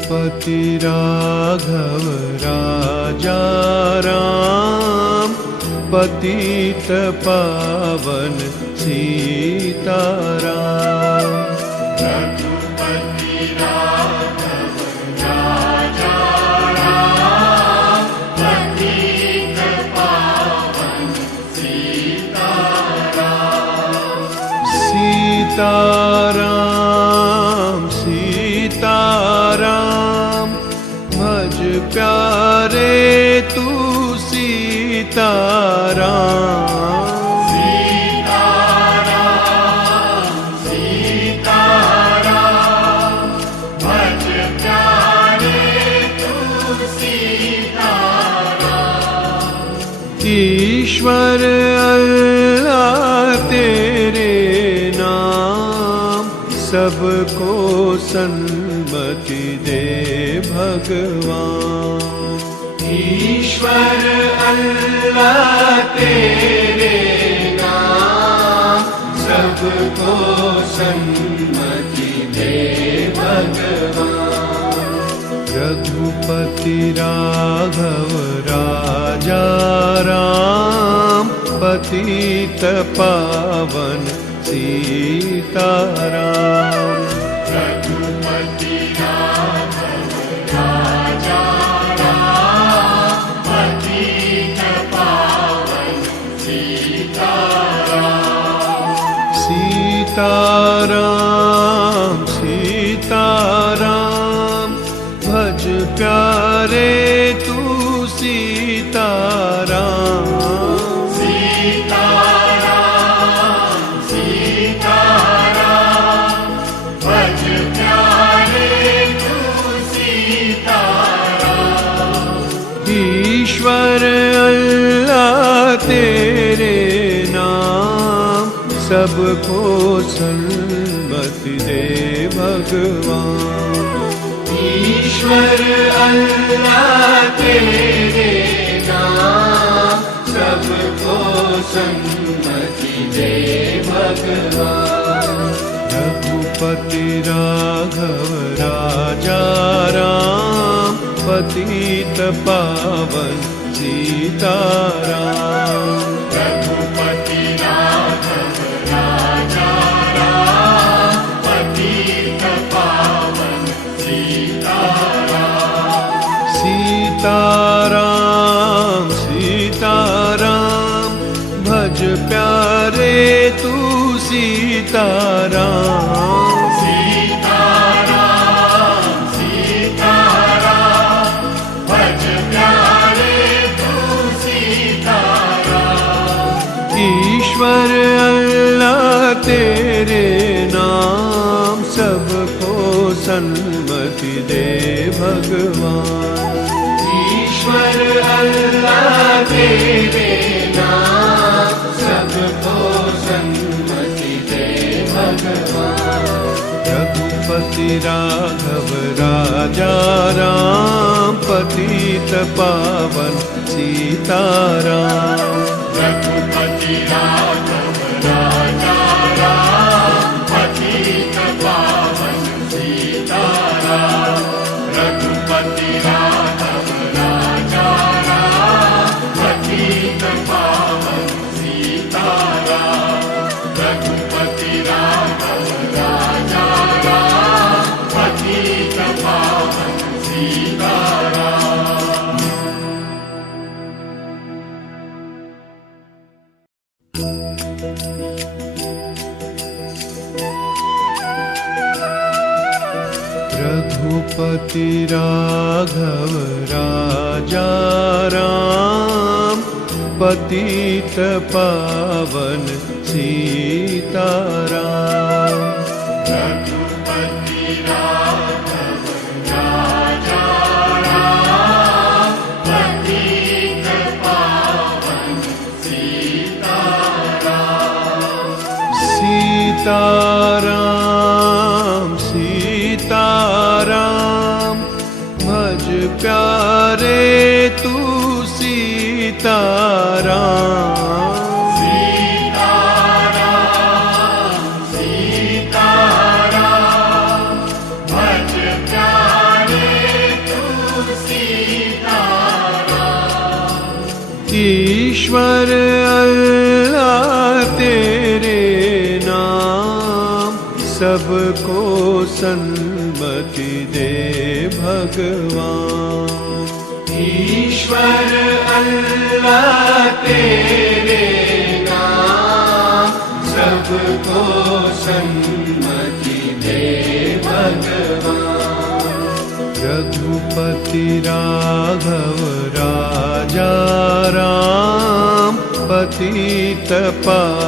रघुपति राघव राजा राम, पतित पावन सीताराम। रघुपति राघव राजा राम, पतित पावन सीताराम। सीताराम सीताराम, भज प्यारे तू सीताराम। सीताराम सीताराम, भज प्यारे तू सीताराम। ईश्वर अल्लाह तेरे नाम, सबको सन्मति दे भगवान। ईश्वर अल्लाह तेरे नाम, सबको सन्मति दे भगवान। रघुपति राघव राजा राम, पतित पावन सीताराम। रघुपति राघव राजा राम, पतित पावन सीताराम। सीताराम सीताराम, भज प्यारे तू सीताराम। सीताराम सीताराम, भज प्यारे तू सीताराम। ईश्वर अल्लाह तेरे नाम, सबको सन्मति दे भगवान। ईश्वर अल्लाह तेरे नाम, सबको सन्मति दे भगवान। रघुपति राघव राजा राम, पतित पावन सीताराम। रघुपति राघव राजा राम, पतित पावन सीताराम। सीताराम सीताराम, भज प्यारे तू सीताराम। सीताराम सीताराम, भज प्यारे तू सीताराम। ईश्वर अल्लाह तेरे नाम, सबको सन्मति दे भगवान। ईश्वर अल्लाह तेरे नाम, सबको सन्मति दे भगवान। रघुपति राघव राजा राम, पतित पावन सीताराम। रघुपति राघव राजा राम, पतित पावन सीताराम। रघुपति राघव राजा राम, पतित पावन सीताराम। रघुपति राघव राजा राम, पतित पावन सीताराम। रघुपति राघव राजा राम, पतित पावन सीताराम। रघुपति राघव राजा राम, पतित पावन सीताराम। सीताराम सीताराम, भज प्यारे तू सीताराम। सीताराम सीताराम, भज प्यारे ईश्वर अल्लाह तेरे नाम सबको सन्मति दे भगवान। ईश्वर अल्लाह तेरे नाम सबको सन्मति दे भगवान। रघुपति राघव राजा राम पतित पावन